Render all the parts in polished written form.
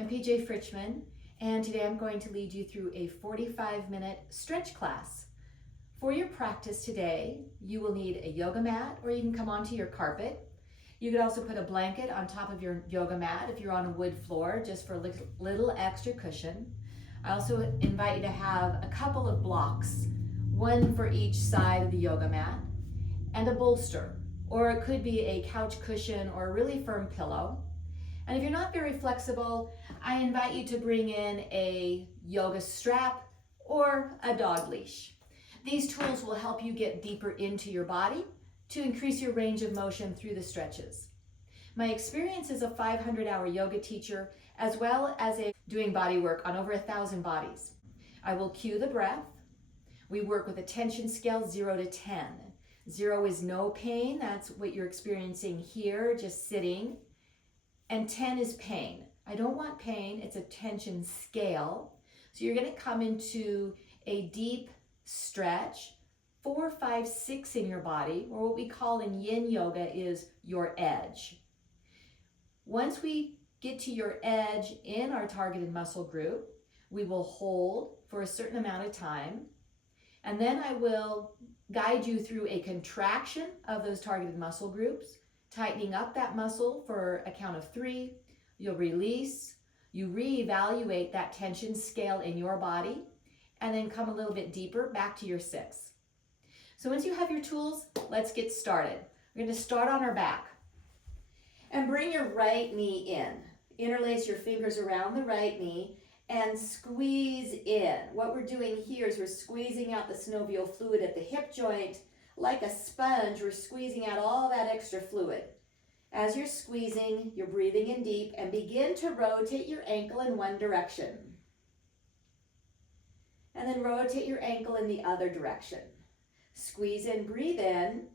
I'm PJ Fritchman, and today I'm going to lead you through a 45-minute stretch class. For your practice today, you will need a yoga mat, or you can come onto your carpet. You could also put a blanket on top of your yoga mat if you're on a wood floor, just for a little extra cushion. I also invite you to have a couple of blocks, one for each side of the yoga mat, and a bolster, or it could be a couch cushion or a really firm pillow. And if you're not very flexible, I invite you to bring in a yoga strap or a dog leash. These tools will help you get deeper into your body to increase your range of motion through the stretches. My experience as a 500-hour yoga teacher, as well as doing body work on over 1,000 bodies. I will cue the breath. We work with a tension scale 0 to 10. 0 is no pain, that's what you're experiencing here, just sitting. And 10 is pain. I don't want pain, it's a tension scale. So you're gonna come into a deep stretch, 4, 5, 6 in your body, or what we call in yin yoga is your edge. Once we get to your edge in our targeted muscle group, we will hold for a certain amount of time, and then I will guide you through a contraction of those targeted muscle groups, tightening up that muscle for a count of 3. You'll release, you reevaluate that tension scale in your body, and then come a little bit deeper back to your 6. So once you have your tools, let's get started. We're going to start on our back. And bring your right knee in. Interlace your fingers around the right knee and squeeze in. What we're doing here is we're squeezing out the synovial fluid at the hip joint. Like a sponge, we're squeezing out all that extra fluid. As you're squeezing, you're breathing in deep and begin to rotate your ankle in one direction. And then rotate your ankle in the other direction. Squeeze in, breathe in.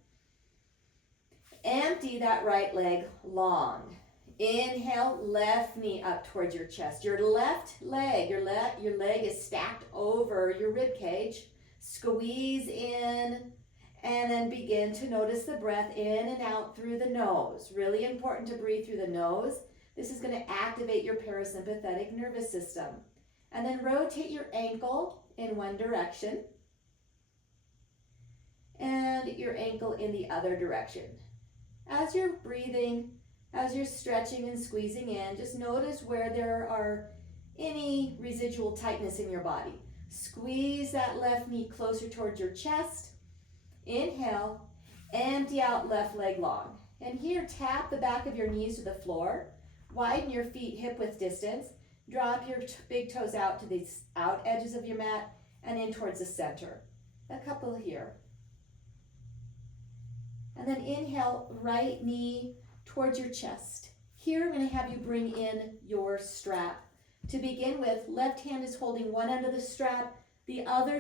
Empty that right leg long. Inhale, left knee up towards your chest. Your left leg, your leg is stacked over your rib cage. Squeeze in. And then begin to notice the breath in and out through the nose. Really important to breathe through the nose. This is going to activate your parasympathetic nervous system. And then rotate your ankle in one direction. And your ankle in the other direction. As you're breathing, as you're stretching and squeezing in, just notice where there are any residual tightness in your body. Squeeze that left knee closer towards your chest. Inhale, empty out left leg long. And here, tap the back of your knees to the floor. Widen your feet hip-width distance. Drop your big toes out to the out edges of your mat and in towards the center. A couple here. And then inhale, right knee towards your chest. Here, I'm going to have you bring in your strap. To begin with, left hand is holding one end of the strap, the other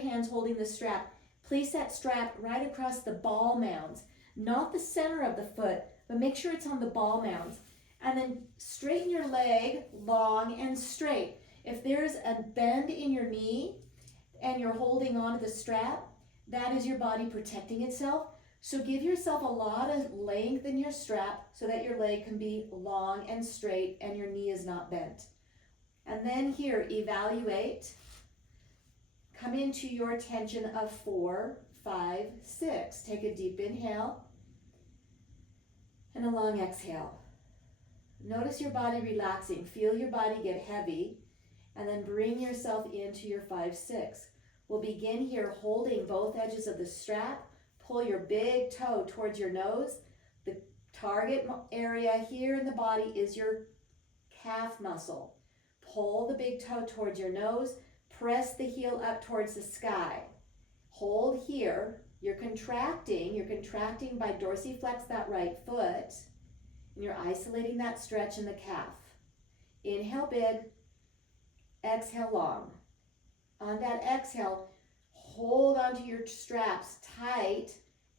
hand's holding the strap. Place that strap right across the ball mounds, not the center of the foot, but make sure it's on the ball mounds. And then straighten your leg long and straight. If there's a bend in your knee and you're holding on to the strap, that is your body protecting itself. So give yourself a lot of length in your strap so that your leg can be long and straight and your knee is not bent. And then here, evaluate. Come into your tension of 4, 5, 6. Take a deep inhale and a long exhale. Notice your body relaxing. Feel your body get heavy and then bring yourself into your 5, 6. We'll begin here holding both edges of the strap. Pull your big toe towards your nose. The target area here in the body is your calf muscle. Pull the big toe towards your nose. Press the heel up towards the sky. Hold here. You're contracting by dorsiflex that right foot. And you're isolating that stretch in the calf. Inhale big, exhale long. On that exhale, hold onto your straps tight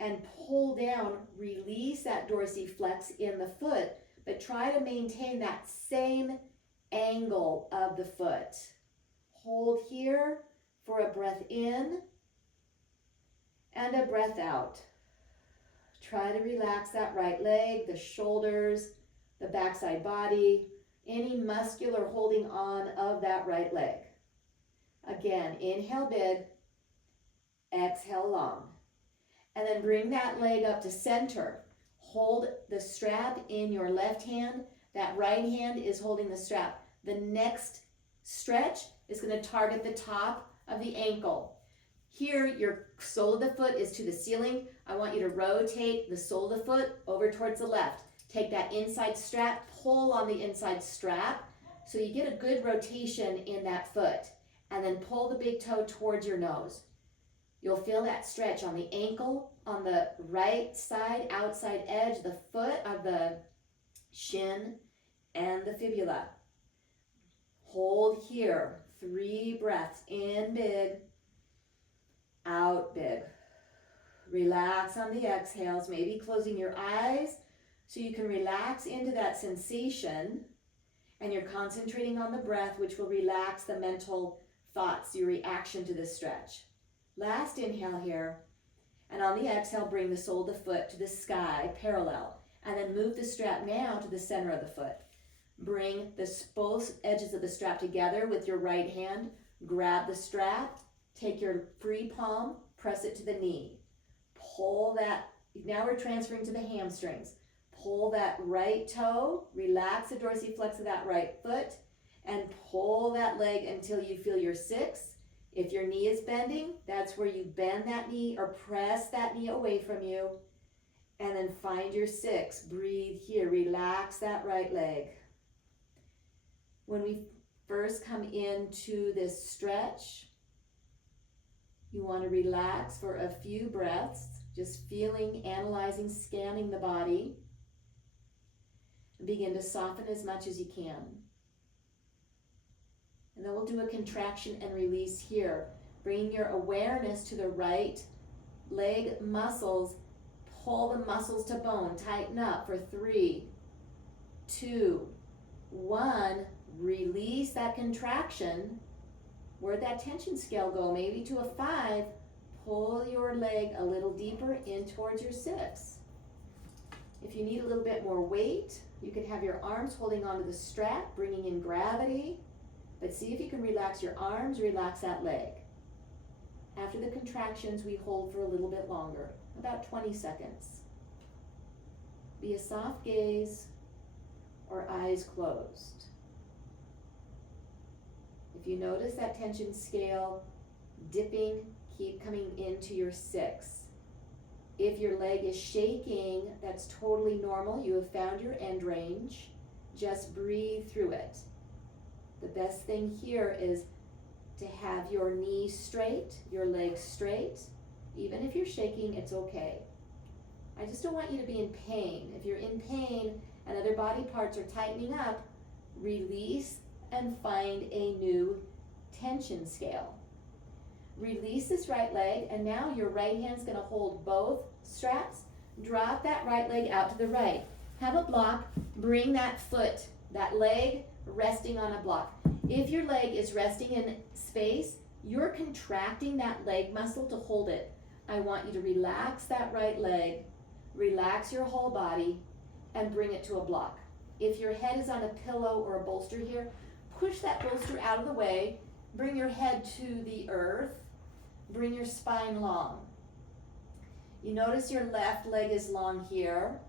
and pull down. Release that dorsiflex in the foot, but try to maintain that same angle of the foot. Hold here for a breath in and a breath out. Try to relax that right leg, the shoulders, the backside body. any muscular holding on of that right leg. Again, inhale big, exhale long. And then bring that leg up to center. Hold the strap in your left hand. That right hand is holding the strap. The next stretch is going to target the top of the ankle. Here, your sole of the foot is to the ceiling. I want you to rotate the sole of the foot over towards the left. Take that inside strap, pull on the inside strap so you get a good rotation in that foot. And then pull the big toe towards your nose. You'll feel that stretch on the ankle, on the right side, outside edge, the foot of the shin and the fibula. Hold here. 3 breaths. In big, out big. Relax on the exhales, maybe closing your eyes so you can relax into that sensation, and you're concentrating on the breath, which will relax the mental thoughts, your reaction to this stretch. Last inhale here, and on the exhale, bring the sole of the foot to the sky, parallel, and then move the strap now to the center of the foot. Bring both edges of the strap together with your right hand, grab the strap, take your free palm, press it to the knee. Pull that, now we're transferring to the hamstrings. Pull that right toe, relax the dorsiflex of that right foot, and pull that leg until you feel your 6. If your knee is bending, that's where you bend that knee or press that knee away from you. And then find your 6. Breathe here. Relax that right leg. When we first come into this stretch, you want to relax for a few breaths, just feeling, analyzing, scanning the body. Begin to soften as much as you can. And then we'll do a contraction and release here. Bringing your awareness to the right leg muscles. Pull the muscles to bone. Tighten up for 3, 2, 1. Release that contraction. Where'd that tension scale go? Maybe to a 5. Pull your leg a little deeper in towards your 6. If you need a little bit more weight, you can have your arms holding onto the strap, bringing in gravity. But see if you can relax your arms, relax that leg. After the contractions, we hold for a little bit longer, about 20 seconds. Be a soft gaze or eyes closed. If you notice that tension scale dipping, keep coming into your 6. If your leg is shaking, that's totally normal. You have found your end range. Just breathe through it. The best thing here is to have your knee straight, your legs straight. Even if you're shaking, it's okay. I just don't want you to be in pain. If you're in pain and other body parts are tightening up, release and find a new tension scale. Release this right leg, and now your right hand's going to hold both straps. Drop that right leg out to the right. Have a block. Bring that foot, that leg, resting on a block. If your leg is resting in space, you're contracting that leg muscle to hold it. I want you to relax that right leg, relax your whole body, and bring it to a block. If your head is on a pillow or a bolster here, push that bolster out of the way, bring your head to the earth, bring your spine long. You notice your left leg is long here.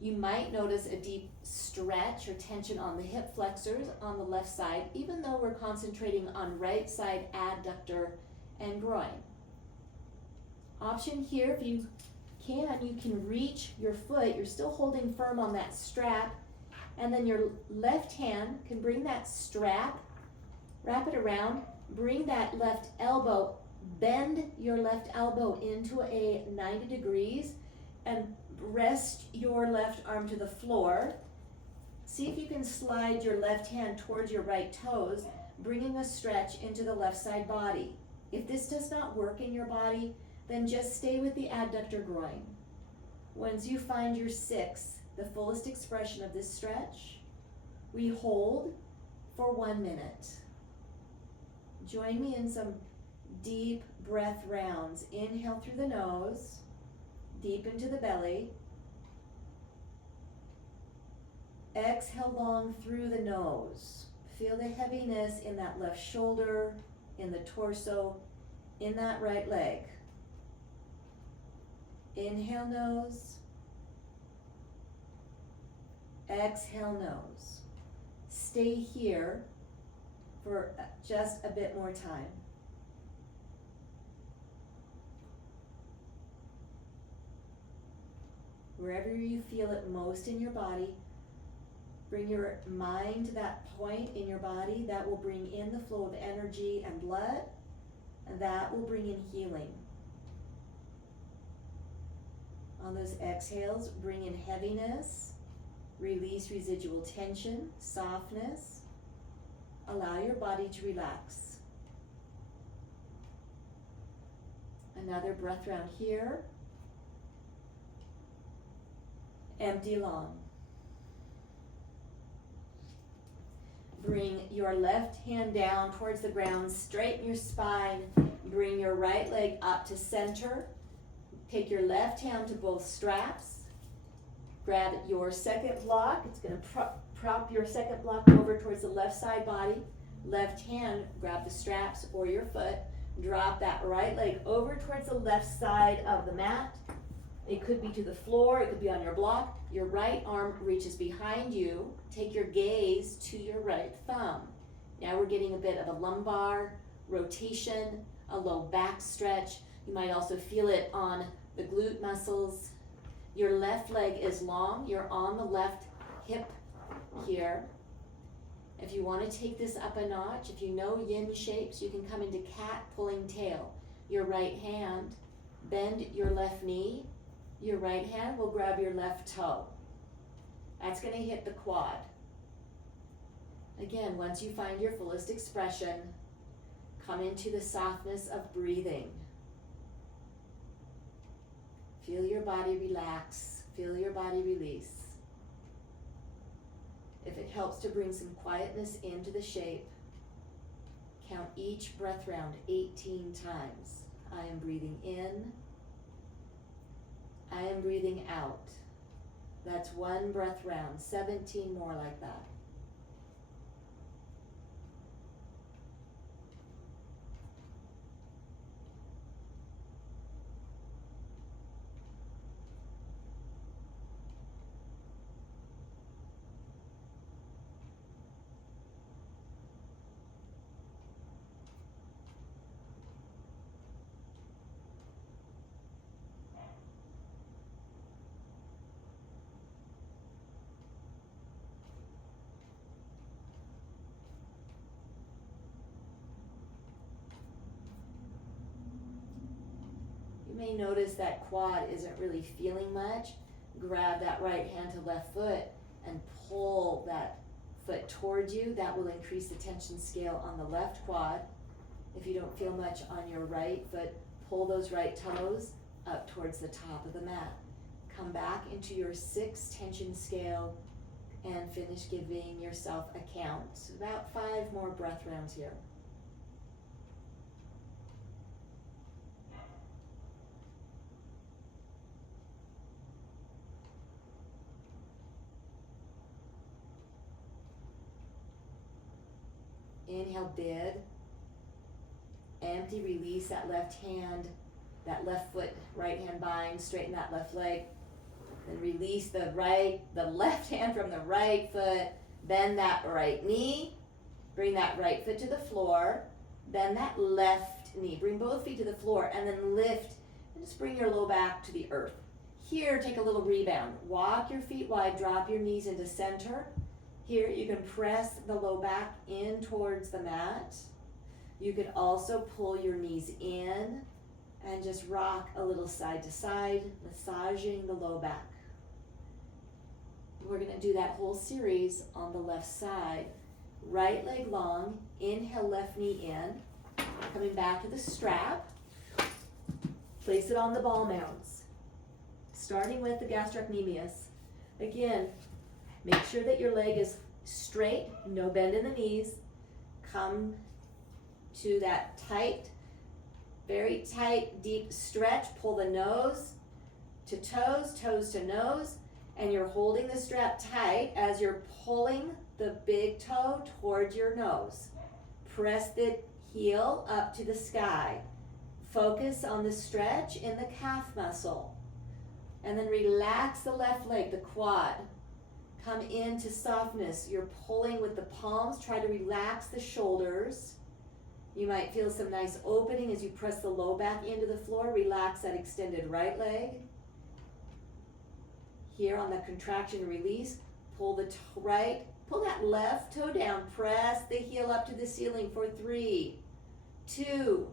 You might notice a deep stretch or tension on the hip flexors on the left side, even though we're concentrating on right side adductor and groin. Option here, if you can reach your foot. You're still holding firm on that strap, and then your left hand can bring that strap, wrap it around, bring that left elbow, bend your left elbow into a 90 degrees, and rest your left arm to the floor. See if you can slide your left hand towards your right toes, bringing a stretch into the left side body. If this does not work in your body, then just stay with the adductor groin. Once you find your 6, the fullest expression of this stretch, we hold for 1 minute. Join me in some deep breath rounds. Inhale through the nose, deep into the belly. Exhale long through the nose. Feel the heaviness in that left shoulder, in the torso, in that right leg. Inhale nose. Exhale nose. Stay here for just a bit more time. Wherever you feel it most in your body, bring your mind to that point in your body that will bring in the flow of energy and blood, and that will bring in healing. On those exhales, bring in heaviness, release residual tension, softness. Allow your body to relax. Another breath round here. Empty long. Bring your left hand down towards the ground, straighten your spine, bring your right leg up to center. Take your left hand to both straps. Grab your second block. It's going to prop your second block over towards the left side body. Left hand, grab the straps or your foot. Drop that right leg over towards the left side of the mat. It could be to the floor, it could be on your block. Your right arm reaches behind you. Take your gaze to your right thumb. Now we're getting a bit of a lumbar rotation, a low back stretch. You might also feel it on the glute muscles. Your left leg is long. You're on the left hip here. If you want to take this up a notch, if you know yin shapes, you can come into cat pulling tail. Your right hand, bend your left knee. Your right hand will grab your left toe. That's going to hit the quad. Again, once you find your fullest expression, come into the softness of breathing. Feel your body relax. Feel your body release. If it helps to bring some quietness into the shape, count each breath round 18 times. I am breathing in. I am breathing out. That's one breath round, 17 more like that. You may notice that quad isn't really feeling much. Grab that right hand to left foot and pull that foot towards you. That will increase the tension scale on the left quad. If you don't feel much on your right foot, pull those right toes up towards the top of the mat. Come back into your 6 tension scale and finish giving yourself a count. About 5 more breath rounds here. Inhale big, empty, release that left hand, that left foot, right hand bind, straighten that left leg, then release the left hand from the right foot, bend that right knee, bring that right foot to the floor, bend that left knee, bring both feet to the floor, and then lift, and just bring your low back to the earth. Here, take a little rebound. Walk your feet wide, drop your knees into center. Here, you can press the low back in towards the mat. You can also pull your knees in and just rock a little side to side, massaging the low back. We're going to do that whole series on the left side. Right leg long, inhale left knee in, coming back to the strap. Place it on the ball mounts, starting with the gastrocnemius. Again, make sure that your leg is straight, no bend in the knees. Come to that tight, very tight, deep stretch. Pull the nose to toes, toes to nose, And you're holding the strap tight as you're pulling the big toe towards your nose. Press the heel up to the sky. Focus on the stretch in the calf muscle. And then relax the left leg, the quad. Come into softness. You're pulling with the palms. Try to relax the shoulders. You might feel some nice opening as you press the low back into the floor. Relax that extended right leg. Here on the contraction release, pull the right, pull that left toe down. Press the heel up to the ceiling for 3, 2,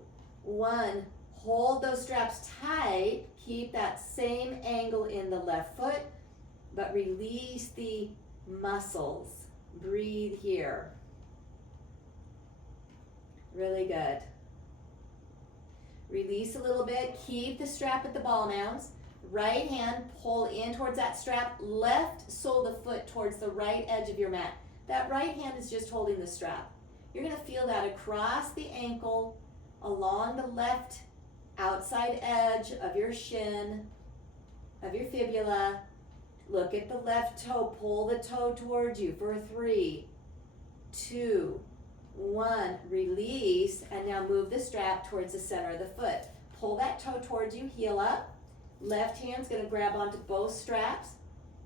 1. Hold those straps tight. Keep that same angle in the left foot, but release the muscles. Breathe here. Really good. Release a little bit. Keep the strap at the ball mounds. Right hand, pull in towards that strap. Left sole the foot towards the right edge of your mat. That right hand is just holding the strap. You're going to feel that across the ankle, along the left outside edge of your shin, of your fibula. Look at the left toe. Pull the toe towards you for 3, 2, 1. Release, and now move the strap towards the center of the foot. Pull that toe towards you, heel up. Left hand's going to grab onto both straps.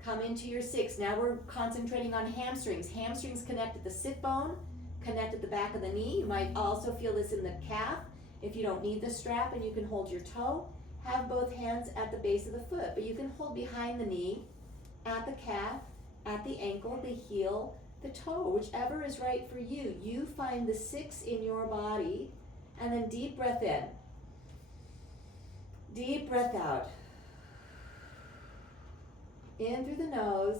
Come into your 6. Now we're concentrating on hamstrings. Hamstrings connect at the sit bone, connect at the back of the knee. You might also feel this in the calf. If you don't need the strap and you can hold your toe, have both hands at the base of the foot. But you can hold behind the knee, at the calf, at the ankle, the heel, the toe, whichever is right for you. You find the 6 in your body, and then deep breath in. Deep breath out. In through the nose,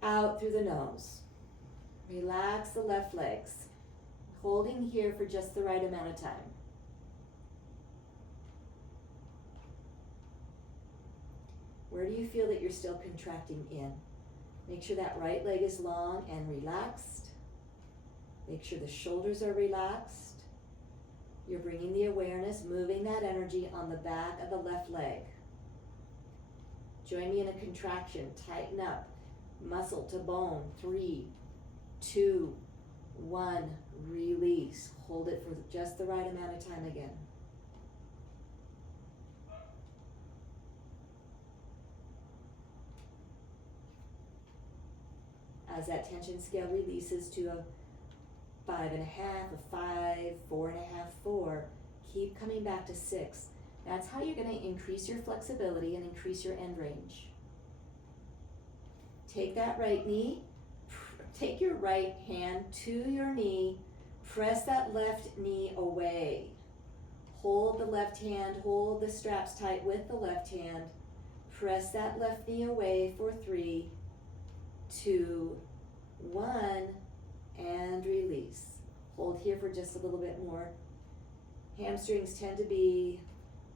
out through the nose. Relax the left legs. Holding here for just the right amount of time. Where do you feel that you're still contracting in? Make sure that right leg is long and relaxed. Make sure the shoulders are relaxed. You're bringing the awareness, moving that energy on the back of the left leg. Join me in a contraction. Tighten up. Muscle to bone. 3, 2, 1. Release. Hold it for just the right amount of time again. As that tension scale releases to a 5.5, a 5, 4.5, 4, keep coming back to 6. That's how you're going to increase your flexibility and increase your end range. Take that right knee, take your right hand to your knee, press that left knee away. Hold the left hand, hold the straps tight with the left hand. Press that left knee away for 3, 2, 1, and release. Hold here for just a little bit more. Hamstrings tend to be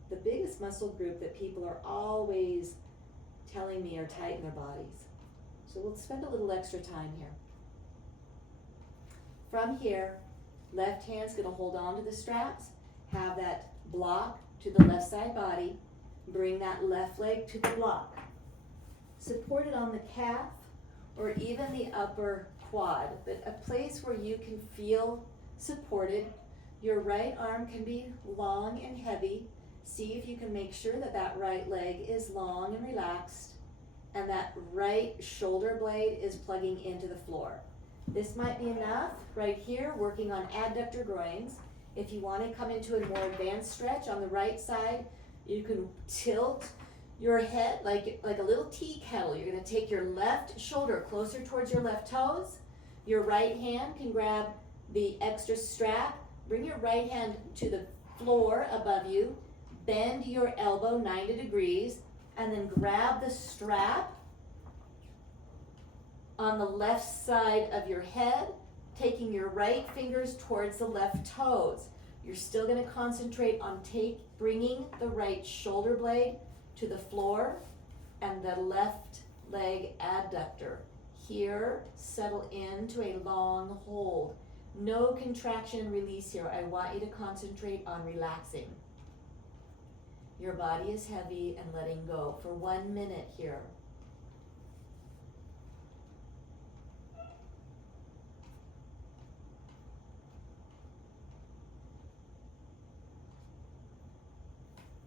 the biggest muscle group that people are always telling me are tight in their bodies. So we'll spend a little extra time here. From here, left hand's going to hold on to the straps, have that block to the left side body, bring that left leg to the block. Support it on the calf or even the upper quad, but a place where you can feel supported. Your right arm can be long and heavy. See if you can make sure that that right leg is long and relaxed, and that right shoulder blade is plugging into the floor. This might be enough right here, working on adductor groins. If you want to come into a more advanced stretch on the right side, you can tilt your head like a little tea kettle. You're going to take your left shoulder closer towards your left toes. Your right hand can grab the extra strap. Bring your right hand to the floor above you. Bend your elbow 90 degrees and then grab the strap on the left side of your head, taking your right fingers towards the left toes. You're still going to concentrate on bringing the right shoulder blade to the floor and the left leg adductor. Here, settle into a long hold. No contraction and release here. I want you to concentrate on relaxing. Your body is heavy and letting go for 1 minute here.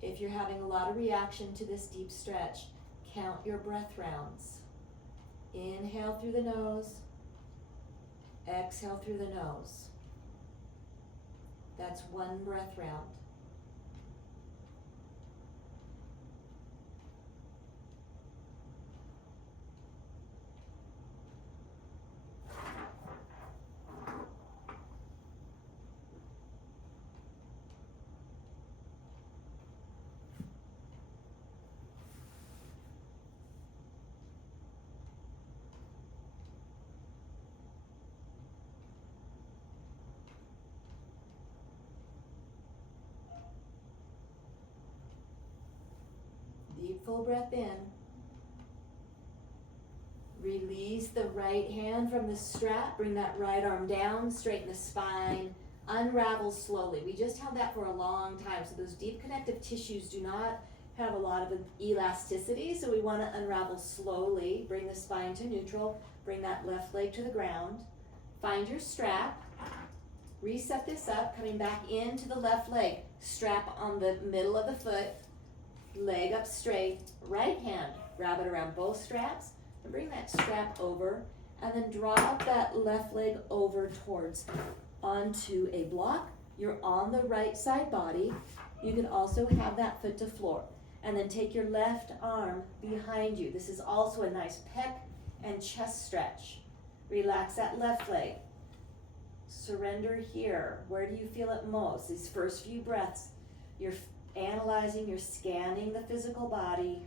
If you're having a lot of reaction to this deep stretch, count your breath rounds. Inhale through the nose, exhale through the nose. That's 1 breath round. Deep full breath in. Release the right hand from the strap. Bring that right arm down, straighten the spine, unravel slowly. We just held that for a long time, so those deep connective tissues do not have a lot of elasticity, so we want to unravel slowly. Bring the spine to neutral. Bring that left leg to the ground. Find your strap. Reset this up, coming back into the left leg. Strap on the middle of the foot. Leg up straight, right hand, grab it around both straps, and bring that strap over, and then drop that left leg over towards onto a block. You're on the right side body. You can also have that foot to floor. And then take your left arm behind you. This is also a nice pec and chest stretch. Relax that left leg. Surrender here. Where do you feel it most? These first few breaths, you're analyzing, you're scanning the physical body,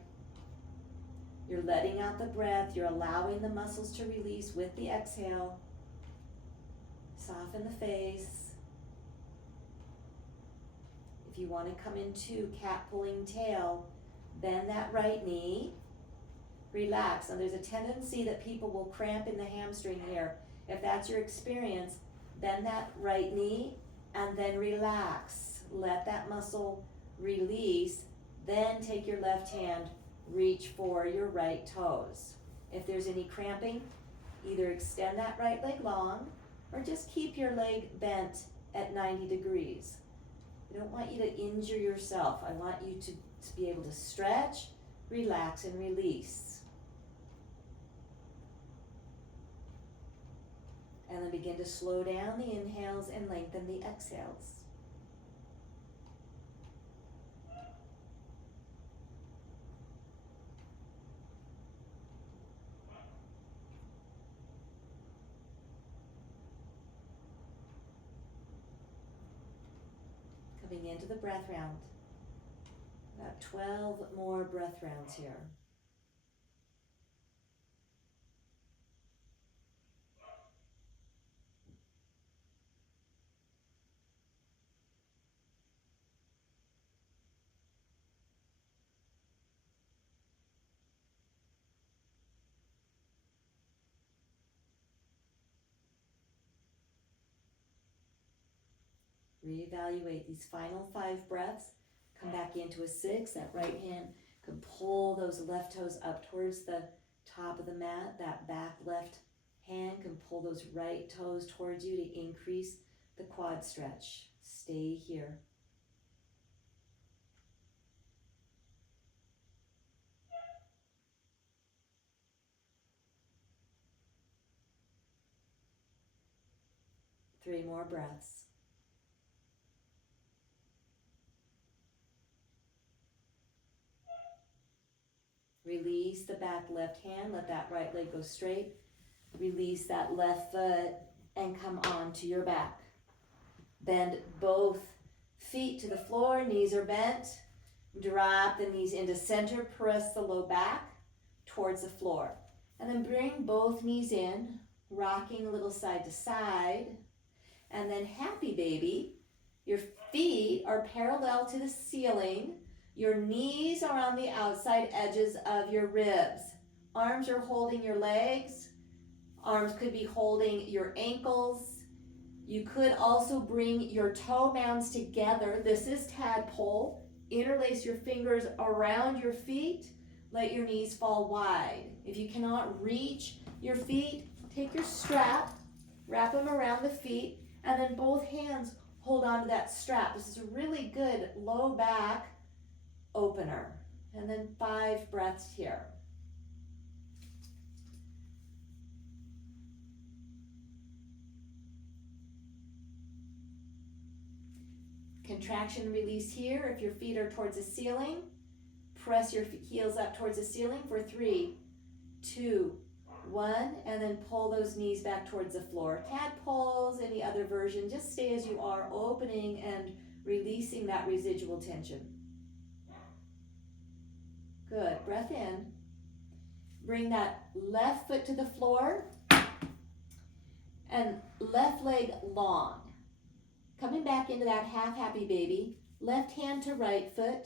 you're letting out the breath, you're allowing the muscles to release with the exhale. Soften the face. If you want to come into cat pulling tail, bend that right knee, relax. Now there's a tendency that people will cramp in the hamstring here. If that's your experience, bend that right knee and then relax. Let that muscle release, then take your left hand, reach for your right toes. If there's any cramping, either extend that right leg long or just keep your leg bent at 90 degrees. I don't want you to injure yourself. I want you to be able to stretch, relax, and release. And then begin to slow down the inhales and lengthen the exhales. Coming into the breath round. About 12 more breath rounds here. Reevaluate these final 5 breaths. Come back into a 6. That right hand can pull those left toes up towards the top of the mat. That back left hand can pull those right toes towards you to increase the quad stretch. Stay here. Three more breaths. Release the back left hand. Let that right leg go straight. Release that left foot and come on to your back. Bend both feet to the floor. Knees are bent. Drop the knees into center. Press the low back towards the floor. And then bring both knees in, rocking a little side to side. And then happy baby. Your feet are parallel to the ceiling. Your knees are on the outside edges of your ribs. Arms are holding your legs. Arms could be holding your ankles. You could also bring your toe mounds together. This is tadpole. Interlace your fingers around your feet. Let your knees fall wide. If you cannot reach your feet, take your strap, wrap them around the feet, and then both hands hold on to that strap. This is a really good low back opener. And then 5 breaths here. Contraction release here. If your feet are towards the ceiling, press your heels up towards the ceiling for 3, 2, 1, and then pull those knees back towards the floor. Tadpoles, any other version, just stay as you are, opening and releasing that residual tension. Good, breath in. Bring that left foot to the floor and left leg long. Coming back into that half happy baby, left hand to right foot.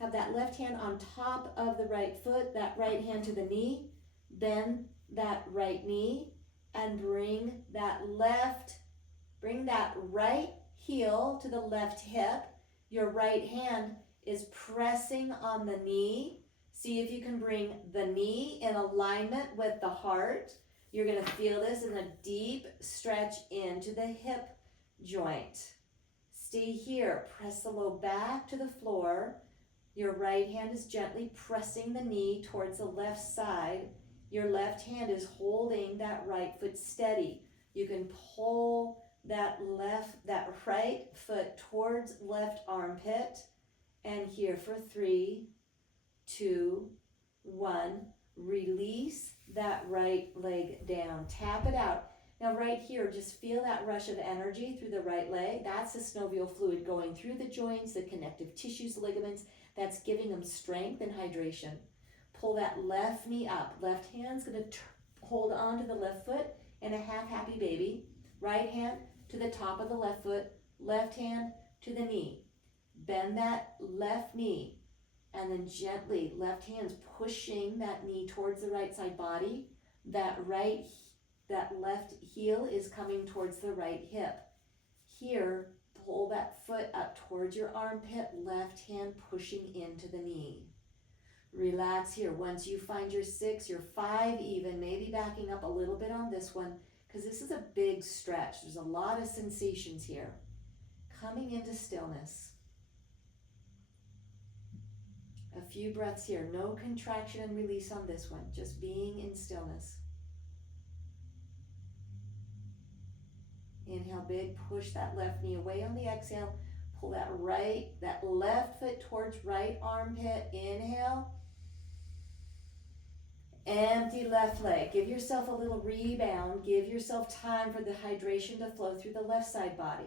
Have that left hand on top of the right foot, that right hand to the knee, bend that right knee, and bring that right heel to the left hip. Your right hand is pressing on the knee. See if you can bring the knee in alignment with the heart. You're going to feel this in a deep stretch into the hip joint. Stay here. Press the low back to the floor. Your right hand is gently pressing the knee towards the left side. Your left hand is holding that right foot steady. You can pull that right foot towards left armpit. And here for 3, 2, 1. Release that right leg down. Tap it out. Now right here, just feel that rush of energy through the right leg. That's the synovial fluid going through the joints, the connective tissues, ligaments. That's giving them strength and hydration. Pull that left knee up. Left hand's going to hold on to the left foot in a half happy baby. Right hand to the top of the left foot. Left hand to the knee. Bend that left knee. And then gently, left hand's pushing that knee towards the right side body. That left heel is coming towards the right hip. Here, pull that foot up towards your armpit, left hand pushing into the knee. Relax here. Once you find your 6, your 5 even, maybe backing up a little bit on this one, because this is a big stretch. There's a lot of sensations here. Coming into stillness. A few breaths here. No contraction and release on this one. Just being in stillness. Inhale big, push that left knee away on the exhale. Pull that left foot towards right armpit. Inhale. Empty left leg. Give yourself a little rebound. Give yourself time for the hydration to flow through the left side body.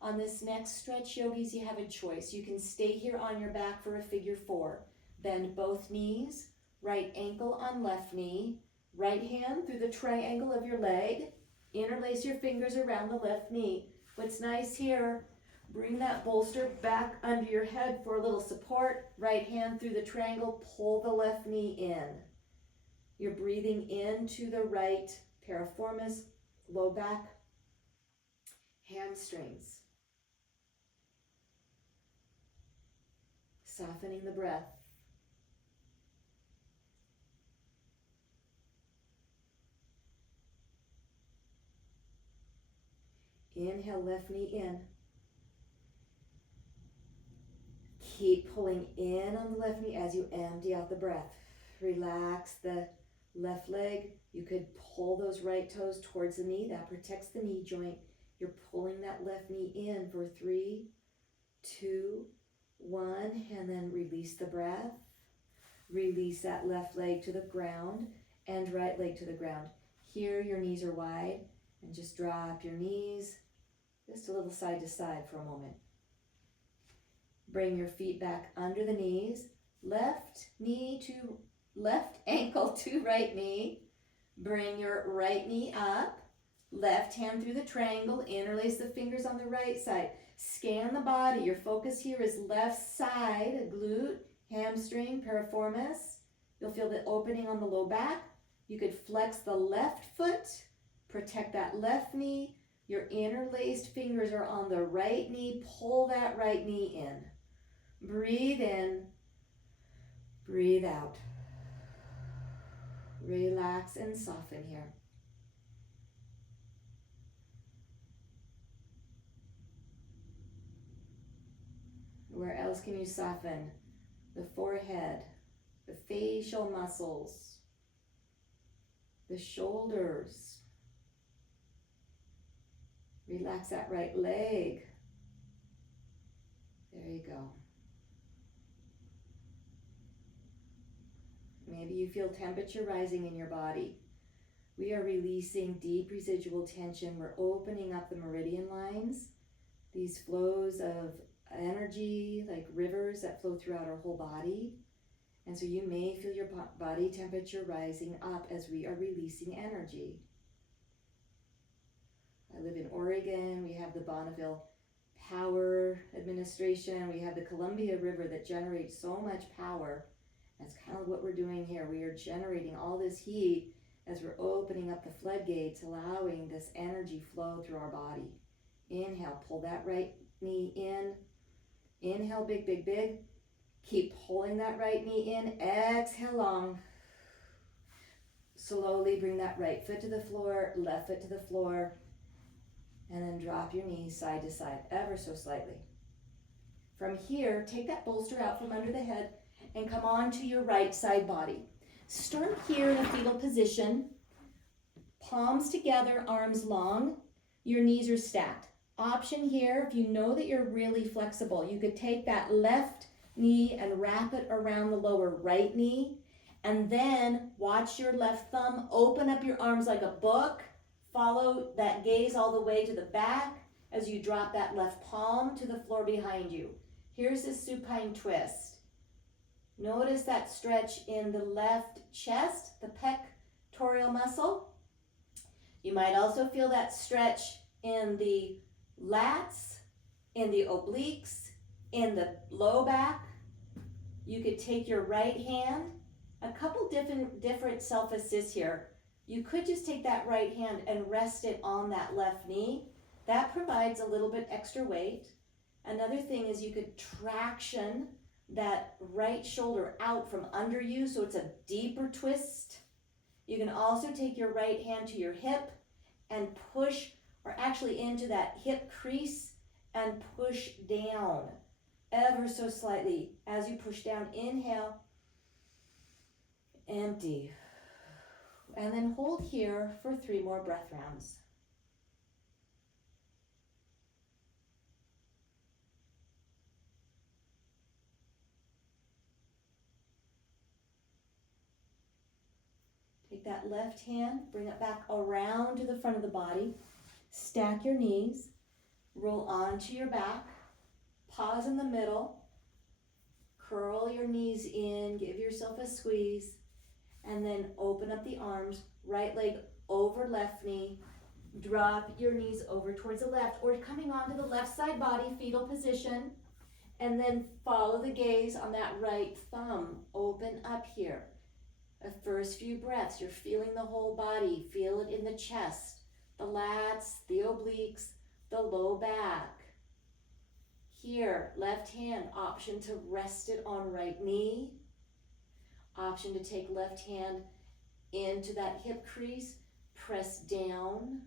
On this next stretch, yogis, you have a choice. You can stay here on your back for a figure 4. Bend both knees, right ankle on left knee, right hand through the triangle of your leg. Interlace your fingers around the left knee. What's nice here, bring that bolster back under your head for a little support. Right hand through the triangle, pull the left knee in. You're breathing into the right piriformis, low back, hamstrings. Softening the breath. Inhale, left knee in. Keep pulling in on the left knee as you empty out the breath. Relax the left leg. You could pull those right toes towards the knee. That protects the knee joint. You're pulling that left knee in for 3, 2, 1, and then release the breath. Release that left leg to the ground and right leg to the ground. Here, your knees are wide, and just drop your knees just a little side to side for a moment. Bring your feet back under the knees. Left ankle to right knee. Bring your right knee up. Left hand through the triangle. Interlace the fingers on the right side. Scan the body. Your focus here is left side, glute, hamstring, piriformis. You'll feel the opening on the low back. You could flex the left foot, protect that left knee, Your interlaced fingers are on the right knee. Pull that right knee in. Breathe in. Breathe out. Relax and soften here. Where else can you soften? The forehead, the facial muscles, the shoulders. Relax that right leg. There you go. Maybe you feel temperature rising in your body. We are releasing deep residual tension. We're opening up the meridian lines, these flows of energy like rivers that flow throughout our whole body. And so you may feel your body temperature rising up as we are releasing energy. I live in Oregon. We have the Bonneville Power Administration. We have the Columbia River that generates so much power. That's kind of what we're doing here. We are generating all this heat as we're opening up the floodgates, allowing this energy flow through our body. Inhale, pull that right knee in. Inhale, big, big, big. Keep pulling that right knee in. Exhale, long. Slowly bring that right foot to the floor, left foot to the floor, and then drop your knees side to side, ever so slightly. From here, take that bolster out from under the head and come on to your right side body. Start here in a fetal position. Palms together, arms long. Your knees are stacked. Option here, if you know that you're really flexible, you could take that left knee and wrap it around the lower right knee, and then watch your left thumb open up your arms like a book. Follow that gaze all the way to the back as you drop that left palm to the floor behind you. Here's this supine twist. Notice that stretch in the left chest, the pectoral muscle. You might also feel that stretch in the lats, in the obliques, in the low back. You could take your right hand, a couple different self-assists here. You could just take that right hand and rest it on that left knee. That provides a little bit extra weight. Another thing is you could traction that right shoulder out from under you so it's a deeper twist. You can also take your right hand to your hip and push, or actually into that hip crease, and push down ever so slightly. As you push down, inhale, empty, and then hold here for 3 more breath rounds. Take that left hand, bring it back around to the front of the body, stack your knees, roll onto your back, pause in the middle, curl your knees in, give yourself a squeeze, and then open up the arms, right leg over left knee, drop your knees over towards the left, or coming onto the left side body, fetal position, and then follow the gaze on that right thumb, open up here. The first few breaths, you're feeling the whole body, feel it in the chest, the lats, the obliques, the low back. Here, left hand, option to rest it on right knee. Option to take left hand into that hip crease, press down.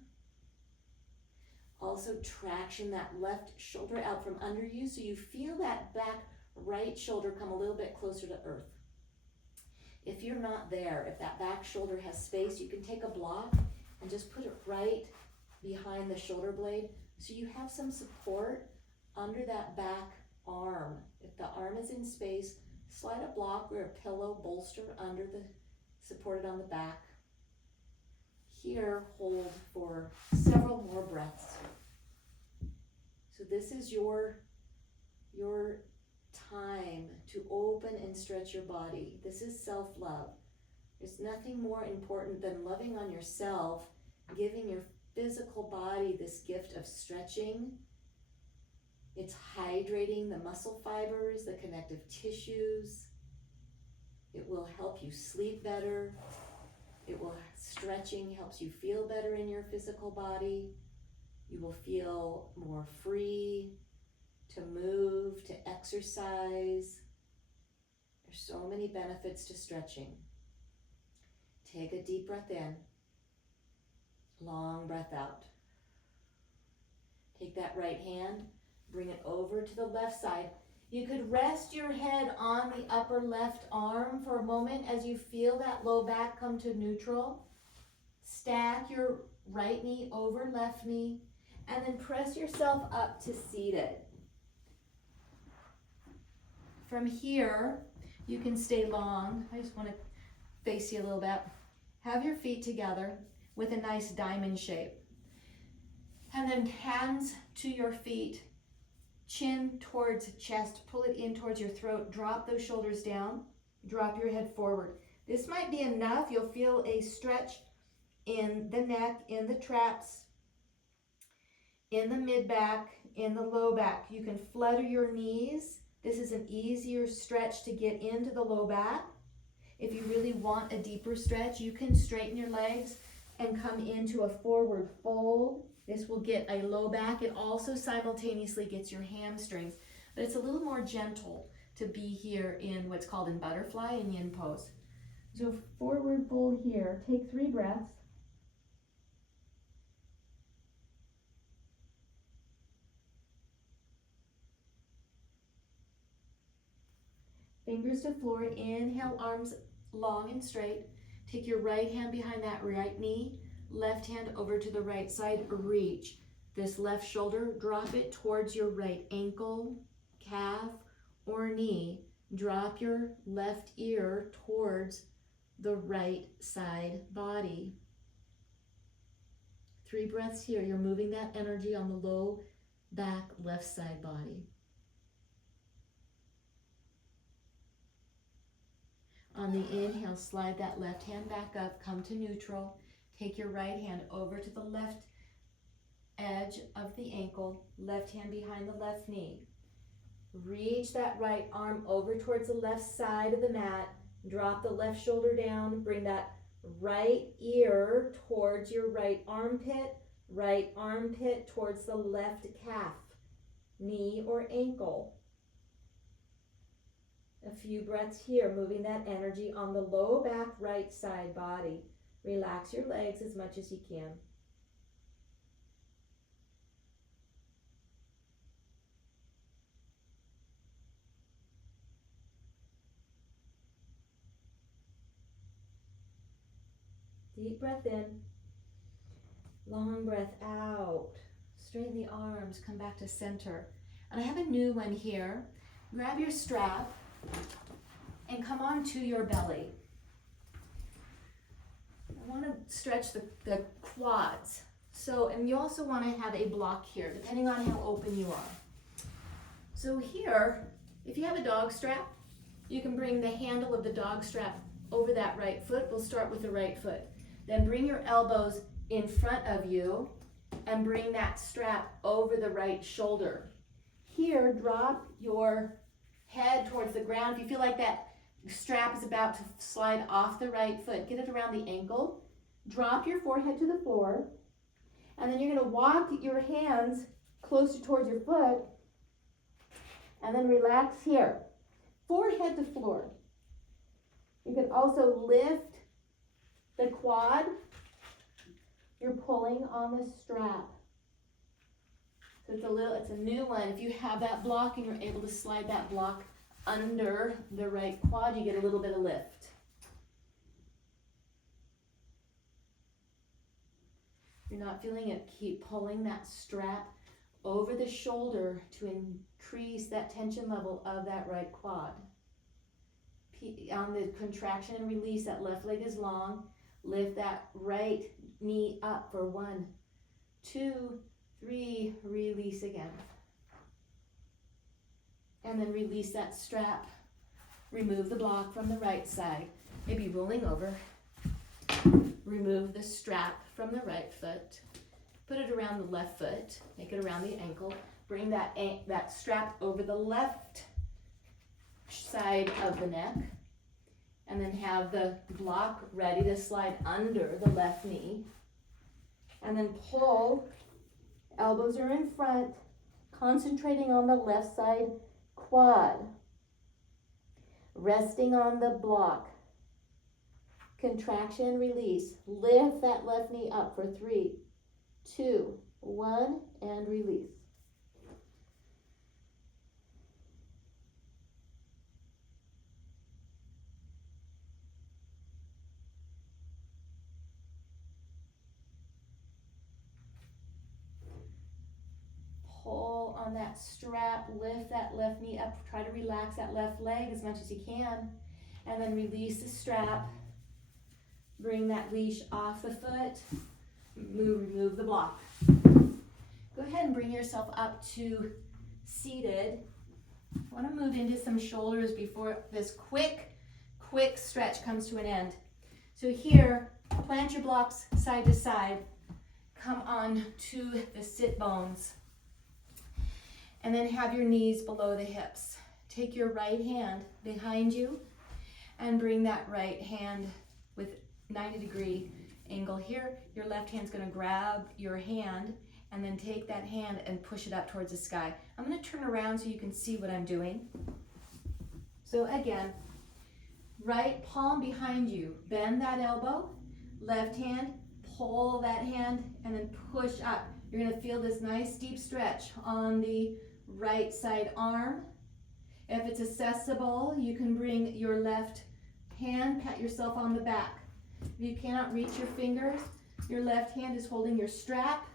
Also traction that left shoulder out from under you so you feel that back right shoulder come a little bit closer to earth. If you're not there, if that back shoulder has space, you can take a block and just put it right behind the shoulder blade so you have some support under that back arm. If the arm is in space, slide a block or a pillow bolster under the, supported on the back. Here, hold for several more breaths. So this is your time to open and stretch your body. This is self-love. There's nothing more important than loving on yourself, giving your physical body this gift of stretching. It's hydrating the muscle fibers, the connective tissues. It will help you sleep better. Stretching helps you feel better in your physical body. You will feel more free to move, to exercise. There's so many benefits to stretching. Take a deep breath in, long breath out. Take that right hand, bring it over to the left side. You could rest your head on the upper left arm for a moment as you feel that low back come to neutral. Stack your right knee over left knee, and then press yourself up to seated. From here, you can stay long. I just want to face you a little bit. Have your feet together with a nice diamond shape. And then hands to your feet, chin towards chest, pull it in towards your throat, drop those shoulders down, drop your head forward. This might be enough. You'll feel a stretch in the neck, in the traps, in the mid-back, in the low back. You can flutter your knees. This is an easier stretch to get into the low back. If you really want a deeper stretch, you can straighten your legs and come into a forward fold. This will get a low back. It also simultaneously gets your hamstrings, but it's a little more gentle to be here in what's called in butterfly and yin pose. So forward fold here. Take 3 breaths. Fingers to floor. Inhale, arms long and straight. Take your right hand behind that right knee, left hand over to the right side, reach. This left shoulder, drop it towards your right ankle, calf, or knee. Drop your left ear towards the right side body. 3 breaths here. You're moving that energy on the low back left side body. On the inhale, slide that left hand back up, come to neutral. Take your right hand over to the left edge of the ankle, left hand behind the left knee. Reach that right arm over towards the left side of the mat. Drop the left shoulder down. Bring that right ear towards your right armpit towards the left calf, knee, or ankle. A few breaths here, moving that energy on the low back right side body. Relax your legs as much as you can. Deep breath in, long breath out. Straighten the arms, come back to center. And I have a new one here. Grab your strap and come on to your belly. I want to stretch the quads. So, and you also want to have a block here, depending on how open you are. So here, if you have a dog strap, you can bring the handle of the dog strap over that right foot. We'll start with the right foot. Then bring your elbows in front of you and bring that strap over the right shoulder. Here, drop your head towards the ground. If you feel like that strap is about to slide off the right foot, get it around the ankle. Drop your forehead to the floor. And then you're going to walk your hands closer towards your foot. And then relax here. Forehead to floor. You can also lift the quad. You're pulling on the strap. So it's a new one. If you have that block and you're able to slide that block under the right quad, you get a little bit of lift. If you're not feeling it, keep pulling that strap over the shoulder to increase that tension level of that right quad. On the contraction and release, that left leg is long. Lift that right knee up for 1, 2, 3, release again. And then release that strap. Remove the block from the right side. Maybe rolling over. Remove the strap from the right foot. Put it around the left foot. Make it around the ankle. Bring that strap over the left side of the neck. And then have the block ready to slide under the left knee. And then pull Elbows are in front, concentrating on the left side quad. Resting on the block. Contraction, release. Lift that left knee up for 3, 2, 1, and release. Pull on that strap, lift that left knee up, try to relax that left leg as much as you can, and then release the strap. Bring that leash off the foot, remove the block. Go ahead and bring yourself up to seated. I want to move into some shoulders before this quick stretch comes to an end. So here, plant your blocks side to side, come on to the sit bones, and then have your knees below the hips. Take your right hand behind you and bring that right hand with 90-degree angle here. Your left hand's gonna grab your hand and then take that hand and push it up towards the sky. I'm gonna turn around so you can see what I'm doing. So again, right palm behind you, bend that elbow, left hand, pull that hand, and then push up. You're gonna feel this nice deep stretch on the right side arm. If it's accessible, you can bring your left hand, pat yourself on the back. If you cannot reach your fingers, your left hand is holding your strap,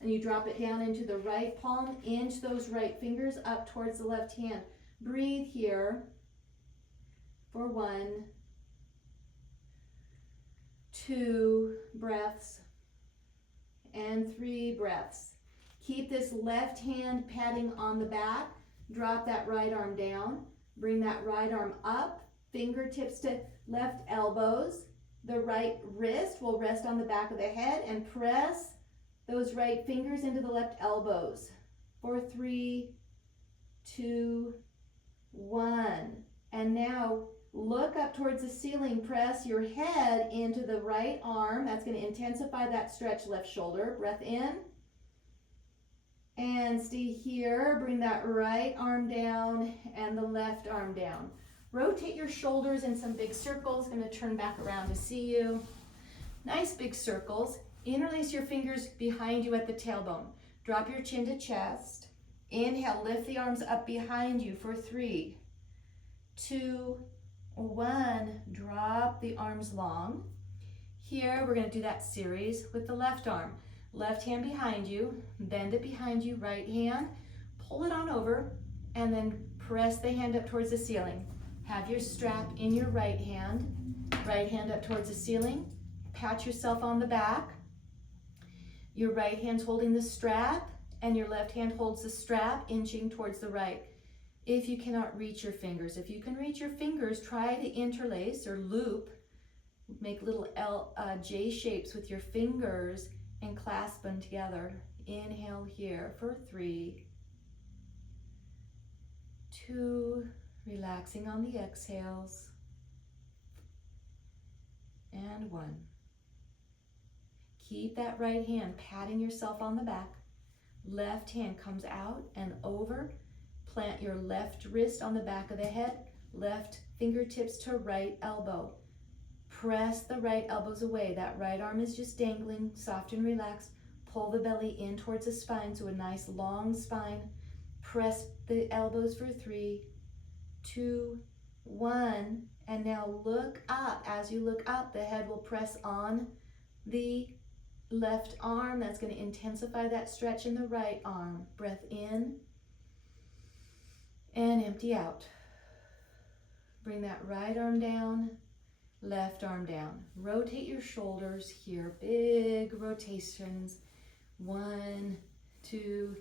and you drop it down into the right palm, inch those right fingers up towards the left hand. Breathe here for 1, 2 breaths, and 3 breaths. Keep this left hand patting on the back. Drop that right arm down. Bring that right arm up. Fingertips to left elbows. The right wrist will rest on the back of the head, and press those right fingers into the left elbows. For 3, 2, 1. And now look up towards the ceiling. Press your head into the right arm. That's going to intensify that stretch left shoulder. Breath in. And stay here. Bring that right arm down and the left arm down. Rotate your shoulders in some big circles. I'm going to turn back around to see you. Nice big circles. Interlace your fingers behind you at the tailbone. Drop your chin to chest. Inhale, lift the arms up behind you for 3, 2, 1. Drop the arms long. Here, we're going to do that series with the left arm. Left hand behind you, bend it behind you, right hand, pull it on over, and then press the hand up towards the ceiling. Have your strap in your right hand up towards the ceiling. Pat yourself on the back. Your right hand's holding the strap, and your left hand holds the strap, inching towards the right. If you cannot reach your fingers, if you can reach your fingers, try to interlace or loop, make little J shapes with your fingers and clasp them together. Inhale here for 3, 2, relaxing on the exhales, and 1. Keep that right hand patting yourself on the back. Left hand comes out and over. Plant your left wrist on the back of the head, left fingertips to right elbow. Press the right elbows away. That right arm is just dangling, soft and relaxed. Pull the belly in towards the spine, so a nice long spine. Press the elbows for 3, 2, 1. And now look up. As you look up, the head will press on the left arm. That's going to intensify that stretch in the right arm. Breath in and empty out. Bring that right arm down. Left arm down. Rotate your shoulders here. Big rotations. 1, 2,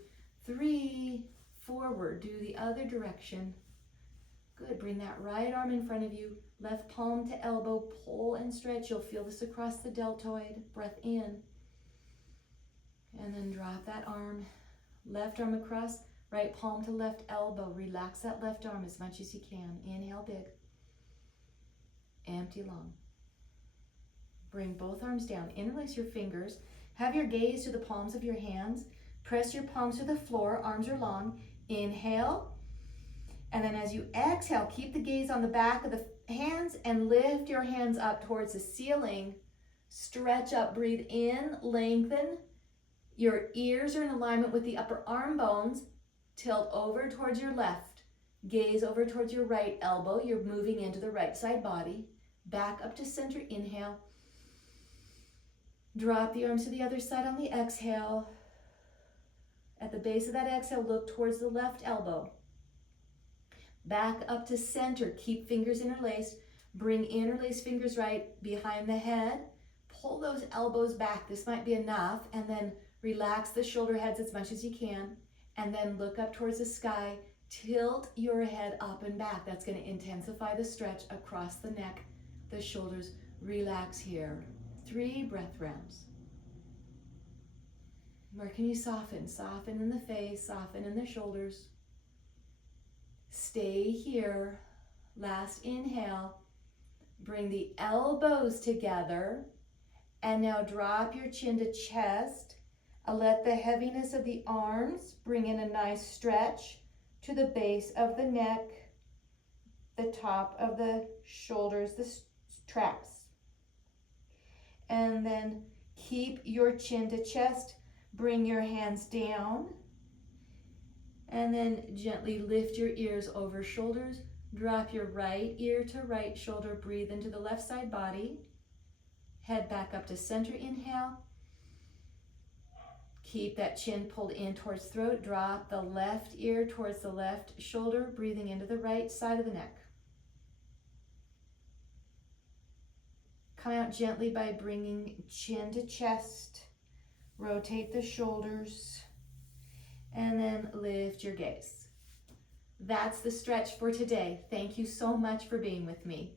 3. Forward. Do the other direction. Good. Bring that right arm in front of you. Left palm to elbow. Pull and stretch. You'll feel this across the deltoid. Breath in. And then drop that arm. Left arm across. Right palm to left elbow. Relax that left arm as much as you can. Inhale big. Empty long. Bring both arms down. Interlace your fingers. Have your gaze to the palms of your hands. Press your palms to the floor, arms are long. Inhale. And then as you exhale, keep the gaze on the back of the hands and lift your hands up towards the ceiling. Stretch up, breathe in, lengthen. Your ears are in alignment with the upper arm bones. Tilt over towards your left. Gaze over towards your right elbow. You're moving into the right side body. Back up to center, inhale. Drop the arms to the other side on the exhale. At the base of that exhale, look towards the left elbow. Back up to center, keep fingers interlaced. Bring interlaced fingers right behind the head. Pull those elbows back, this might be enough, and then relax the shoulder heads as much as you can. And then look up towards the sky, tilt your head up and back. That's gonna intensify the stretch across the neck, the shoulders. Relax here. 3 breath rounds. Where can you soften? Soften in the face, soften in the shoulders. Stay here. Last inhale. Bring the elbows together. And now drop your chin to chest. Let the heaviness of the arms bring in a nice stretch to the base of the neck, the top of the shoulders, the traps. And then keep your chin to chest. Bring your hands down. And then gently lift your ears over shoulders. Drop your right ear to right shoulder. Breathe into the left side body. Head back up to center, inhale. Keep that chin pulled in towards throat. Drop the left ear towards the left shoulder, breathing into the right side of the neck. Come out gently by bringing chin to chest. Rotate the shoulders. And then lift your gaze. That's the stretch for today. Thank you so much for being with me.